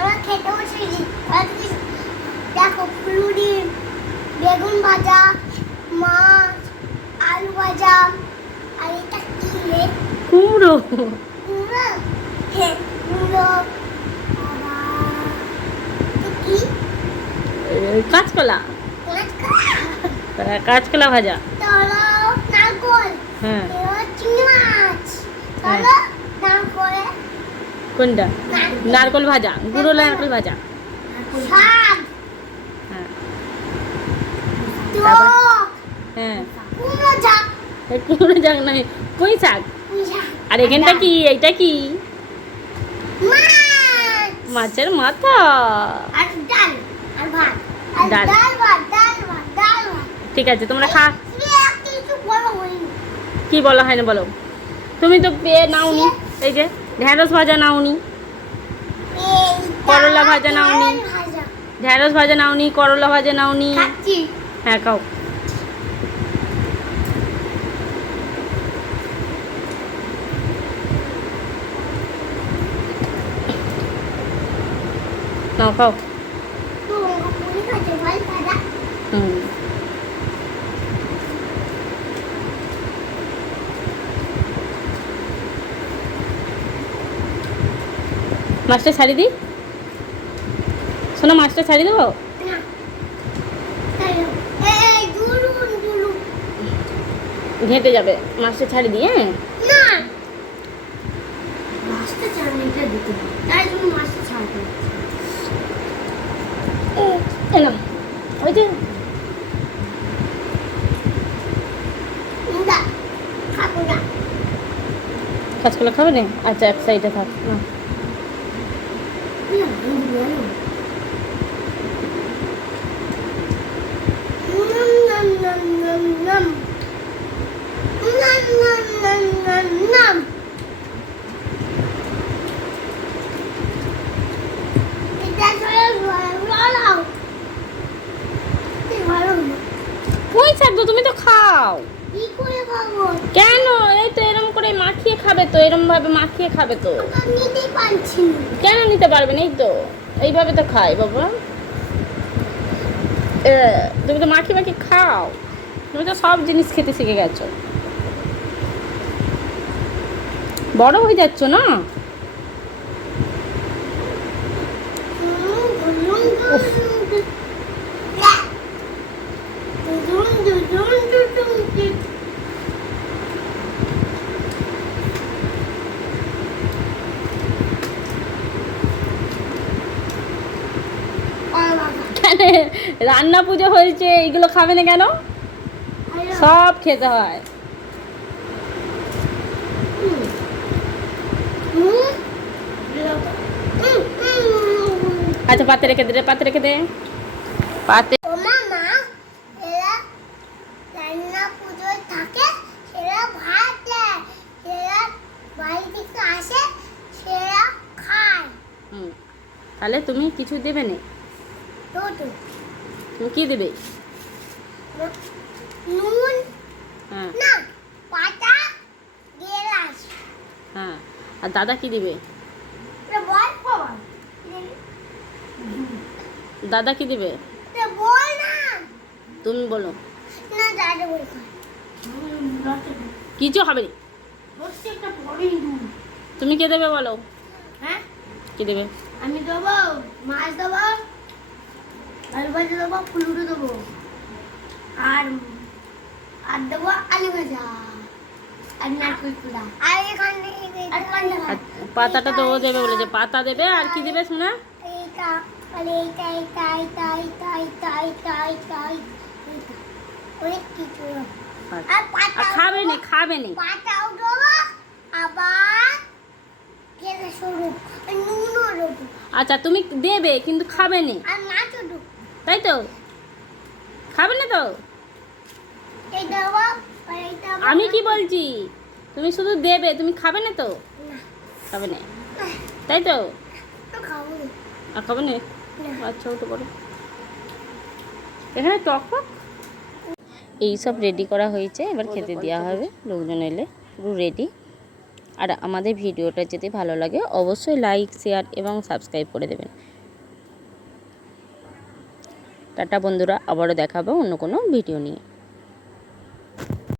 আমরা খেতে বসেছি দেখো ফুলুরি বেগুন ভাজা মাছ আলু ভাজা। আর এটা কি রে? কুমড়ো। কুমড়ো? হ্যাঁ কুমড়ো। কি? কাঁচকলা। কাঁচকলা? ভাজা। তলো নারকল। হ্যাঁ। কোনটা? নারকল ভাজা গুঁড়ো নারকল ভাজা। হ্যাঁ। কুমড়ো হ্যাঁ। শাক নয় পুঁই শাক। আর এখানটা কি? এইটা কি? মাছের মাথা। ডাল ঠিক আছে তোমরা খা। কি বলা হয় না বলো তুমি তো পেয়ে নাওনি এই যে। ঢ্যাঁড়স ভাজা নাওনি। করলা ভাজা নাওনি। ঢ্যাঁড়স ভাজা নাওনি করলা ভাজা নাওনি। খাচ্ছি। হ্যাঁ খাও। নাও খাও। হুম। মাছটা ছাড়ি দিই? শোনো মাছটা ছাড়ি দেবো? ঘেটে যাবে। মাছটা ছাড়ি দিই হ্যাঁ? এলাম কাঁচকলা খাবে না? আচ্ছা এক সাইডে থাক। না খাও? কেন? এই তো এরম করে মাখিয়ে খাবে তো এরম ভাবে মাখিয়ে খাবে তো। কেন নিতে পারবেন এই তো এইভাবে তো খাই বাবা। তুমি তো মাখি মাখি খাও। তুমি তো সব জিনিস খেতে শিখে গেছো। বড় হয়ে যাচ্ছ না? এখানে রান্না পুজো হয়েছে এগুলো খাবে না কেন? সব খেতে হয়। আচ্ছা পাতে রেখে দে পাতে রেখে দে। পাতে তাহলে তুমি কিছু দেবে না? কি দেবে? নুন। হ্যাঁ। না পাতা গেলাস। হ্যাঁ। আর দাদা কি দিবে? দাদা কি দিবে? এটা বল না। তুমি বলো। না দাদা বল কিছু হবে তুমি কে দেবে বলো? হ্যাঁ? কি দেবে? আমি দেবো মাছ দেবো। আলু ভাজা দেবো। দেবো আর আর দেবো। আলু ভাজা পাতাটা তো দেবে বলেছে পাতা দেবে আর কি দেবে খাবে নি খাবে নি। আচ্ছা তুমি দেবে কিন্তু খাবে নি। আর তাই তো? খাবে না তো? আমি কি বলছি? তুমি শুধু দেবে তুমি খাবে না তো? খাবে না। তাই তো? তো আর খাবে না। আচ্ছা ওটা এখানে টক ফক এই সব রেডি করা হয়েছে এবার খেতে দেওয়া হবে। লোকজন এলে পুরো রেডি আর আমাদের ভিডিওটা যদি ভালো লাগে অবশ্যই লাইক শেয়ার এবং সাবস্ক্রাইব করে দেবেন। টাটা বন্ধুরা আবারও দেখাবো অন্য কোনো ভিডিও নিয়ে।